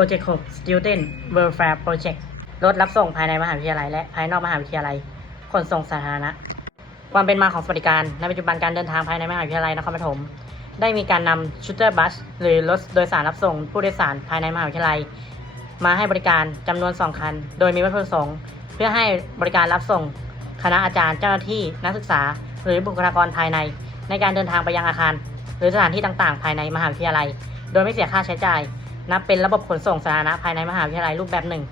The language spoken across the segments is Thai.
Project 6 Student Welfare Project รถรับส่งภายในมหาวิทยาลัยและภายนอกมหาวิทยาลัย ขนส่งสาธารณะ ความเป็นมาของสวัสดิการ ในปัจจุบันการเดินทางภายในมหาวิทยาลัยนครปฐม ได้มีการนำชูเตอร์บัสหรือรถโดยสารรับส่งผู้โดยสารภายในมหาวิทยาลัย มาให้บริการจำนวน 2 คัน โดยมีวัตถุประสงค์ เพื่อให้บริการรับส่งคณะอาจารย์เจ้าหน้าที่นักศึกษา หรือบุคลากรภายใน ในการเดินทางไปยังอาคาร หรือสถานที่ต่างๆ ภายในมหาวิทยาลัย โดยไม่เสียค่าใช้จ่าย นับเป็นระบบขนส่งสาธารณะภายในมหาวิทยาลัยรูปแบบหนึ่ง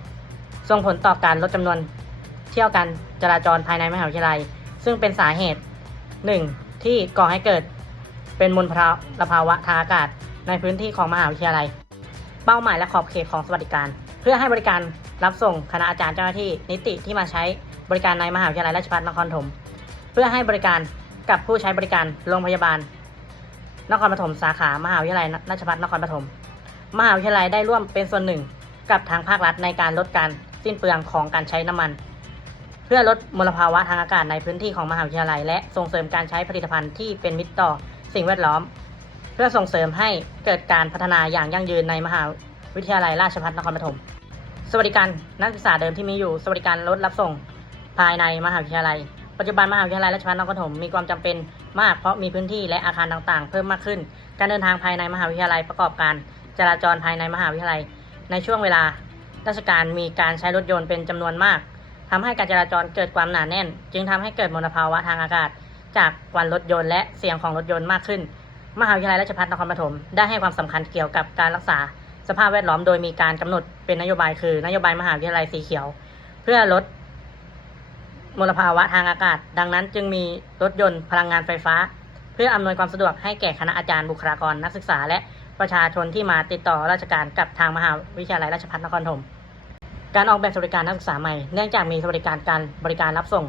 ส่งผลต่อการลดจำนวนเที่ยวการจราจรภายในมหาวิทยาลัย ซึ่งเป็นสาเหตุหนึ่งที่ก่อให้เกิดเป็นมลภาวะทางอากาศในพื้นที่ของมหาวิทยาลัย เป้าหมายและขอบเขตของสวัสดิการ เพื่อให้บริการรับส่งคณะอาจารย์เจ้าหน้าที่นิติที่มาใช้บริการในมหาวิทยาลัยราชภัฏนครปฐมเพื่อให้บริการกับผู้ใช้บริการโรงพยาบาล นครปฐมสาขามหาวิทยาลัยราชภัฏนครปฐม มหาวิทยาลัยได้ร่วมเป็นส่วนหนึ่ง กับทางภาครัฐในการลดการสิ้นเปลืองของการใช้น้ำมัน เพื่อลดมลภาวะทางอากาศในพื้นที่ของมหาวิทยาลัย และส่งเสริมการใช้ผลิตภัณฑ์ที่เป็นมิตรต่อสิ่งแวดล้อม เพื่อส่งเสริมให้เกิดการพัฒนาอย่างยั่งยืนในมหาวิทยาลัยราชภัฏนครปฐมสวัสดิการนักศึกษาเดิมที่มีอยู่ สวัสดิการรถรับส่งภายในมหาวิทยาลัย ปัจจุบันมหาวิทยาลัยราชภัฏนครปฐมมีความจำเป็นมากเพราะมีพื้นที่และอาคารต่างๆ เพิ่มมากขึ้น การเดินทางภายในมหาวิทยาลัยประกอบการ จราจรภายในมหาวิทยาลัย ในช่วงเวลา ราชการมีการใช้รถยนต์เป็นจำนวนมากทำให้การจราจรเกิดความหนาแน่น จึงทำให้เกิดมลภาวะทางอากาศ จากควันรถยนต์และเสียงของรถยนต์มากขึ้น มหาวิทยาลัยราชภัฏนครปฐมได้ให้ความสำคัญเกี่ยวกับการรักษา สภาพแวดล้อมโดยมีการกำหนดเป็นนโยบายคือนโยบายมหาวิทยาลัยสีเขียว เพื่อลดมลภาวะทางอากาศ ดังนั้นจึงมีรถยนต์พลังงานไฟฟ้า เพื่ออำนวยความสะดวกให้แก่คณะอาจารย์บุคลากรนักศึกษาและ ประชาชนที่มาติดต่อราชการกับทางมหาวิทยาลัยราชภัฏนครปฐมการออกแบบสวัสดิการนักศึกษาใหม่เนื่องจากมีสวัสดิการการบริการรับส่ง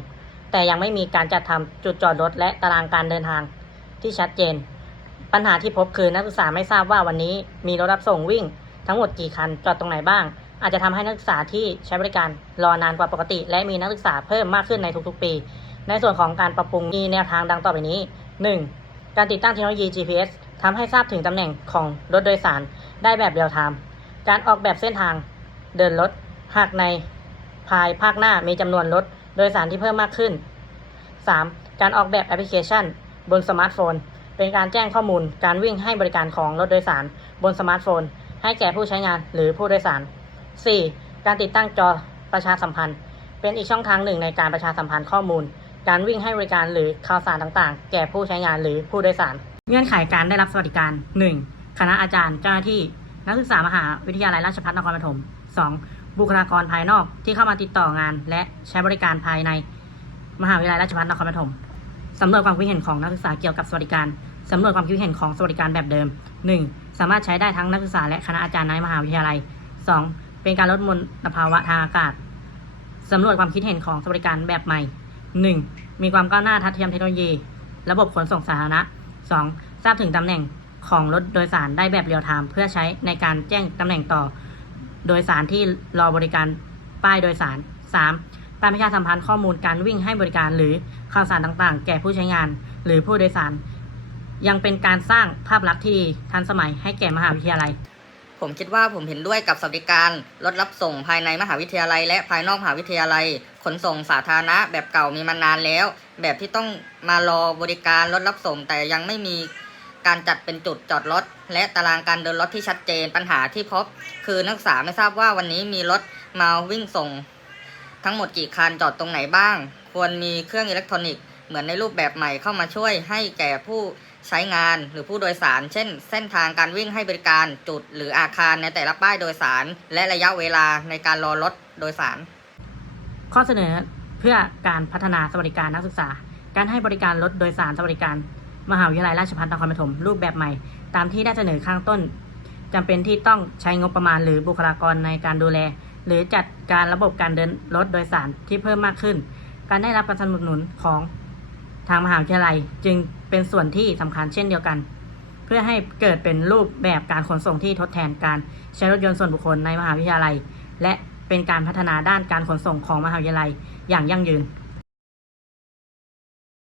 แต่ยังไม่มีการจัดทำจุดจอดรถและตารางการเดินทางที่ชัดเจน ปัญหาที่พบคือนักศึกษาไม่ทราบว่าวันนี้มีรถรับส่งวิ่ง ทั้งหมดกี่คันจอดตรงไหนบ้าง อาจจะทำให้นักศึกษาที่ใช้บริการรอนานกว่าปกติ และมีนักศึกษาเพิ่มมากขึ้นในทุกๆ ปี ในส่วนของการปรับปรุงมีแนวทางดังต่อไปนี้ 1. การติดตั้งเทคโนโลยี GPS ทำให้ทราบถึงตำแหน่งของรถโดยสารได้แบบเรียลไทม์ การออกแบบเส้นทางเดินรถ หากในภายภาคหน้ามีจำนวนรถโดยสารที่เพิ่มมากขึ้น 3. การออกแบบแอปพลิเคชัน บนสมาร์ทโฟน เป็นการแจ้งข้อมูลการวิ่งให้บริการของรถโดยสาร บนสมาร์ทโฟน ให้แก่ผู้ใช้งานหรือผู้โดยสาร 4. การติดตั้งจอประชาสัมพันธ์ เป็นอีกช่องทางหนึ่งในการประชาสัมพันธ์ข้อมูล การวิ่งให้บริการหรือข่าวสารต่างๆ แก่ผู้ใช้งานหรือผู้โดยสาร เงื่อนไขการได้รับสวัสดิการ 1. คณะอาจารย์เจ้าหน้าที่ นักศึกษามหาวิทยาลัยราชภัฏนครปฐม 2. บุคลากรภายนอกที่เข้ามาติดต่องาน และใช้บริการภายในมหาวิทยาลัยราชภัฏนครปฐมสำรวจความคิดเห็นของนักศึกษาเกี่ยวกับสวัสดิการสำรวจความคิดเห็นของสวัสดิการแบบเดิม 1. สามารถใช้ได้ทั้งนักศึกษาและคณะอาจารย์ในมหาวิทยาลัย 2. เป็นการลดมลภาวะทางอากาศสำรวจความคิดเห็นของสวัสดิการแบบใหม่ 1. มีความก้าวหน้าทัดเทียมเทคโนโลยี ระบบขนส่งสาธารณะ 2. ทราบถึงตำแหน่งของรถโดยสารได้แบบเรียลไทม์เพื่อใช้ในการแจ้งตำแหน่งต่อ โดยสารที่รอบริการป้ายโดยสาร 3. การประชาสัมพันธ์ข้อมูลการวิ่งให้บริการหรือข่าวสารต่างๆ แก่ผู้ใช้งาน หรือผู้โดยสาร ยังเป็นการสร้างภาพลักษณ์ที่ทันสมัยให้แก่มหาวิทยาลัย ผมคิดว่าผมเห็นด้วยกับสวัสดิการรถรับส่งภายในมหาวิทยาลัย และภายนอกมหาวิทยาลัย ขนส่งสาธารณะแบบเก่ามีมานานแล้ว แบบที่ต้องมารอบริการรถรับส่ง แต่ยังไม่มีการจัดเป็นจุดจอดรถ และตารางการเดินรถที่ชัดเจนปัญหาที่พบ คือนักศึกษาไม่ทราบว่าวันนี้มีรถมาวิ่งส่ง ทั้งหมดกี่คันจอดตรงไหนบ้าง ควรมีเครื่องอิเล็กทรอนิกส์ เหมือนในรูปแบบใหม่เข้ามาช่วยให้แก่ผู้ใช้งานหรือผู้โดยสาร เช่น เส้นทางการวิ่งให้บริการจุดหรืออาคารในแต่ละป้ายโดยสาร และระยะเวลาในการรอรถโดยสาร ข้อเสนอเพื่อการพัฒนาสวัสดิการนักศึกษา การให้บริการรถโดยสารสวัสดิการ มหาวิทยาลัยราชภัฏนครปฐมรูปแบบใหม่ ตามที่ได้เสนอข้างต้นจำเป็นที่ต้องใช้งบประมาณหรือบุคลากรในการดูแล หรือจัดการระบบการเดินรถโดยสารที่เพิ่มมากขึ้น การได้รับการสนับสนุนของ ทางมหาวิทยาลัยจึงเป็นส่วนที่สำคัญเช่นเดียวกัน เพื่อให้เกิดเป็นรูปแบบการขนส่งที่ทดแทนการใช้รถยนต์ส่วนบุคคลในมหาวิทยาลัย และเป็นการพัฒนาด้านการขนส่งของมหาวิทยาลัยอย่างยั่งยืน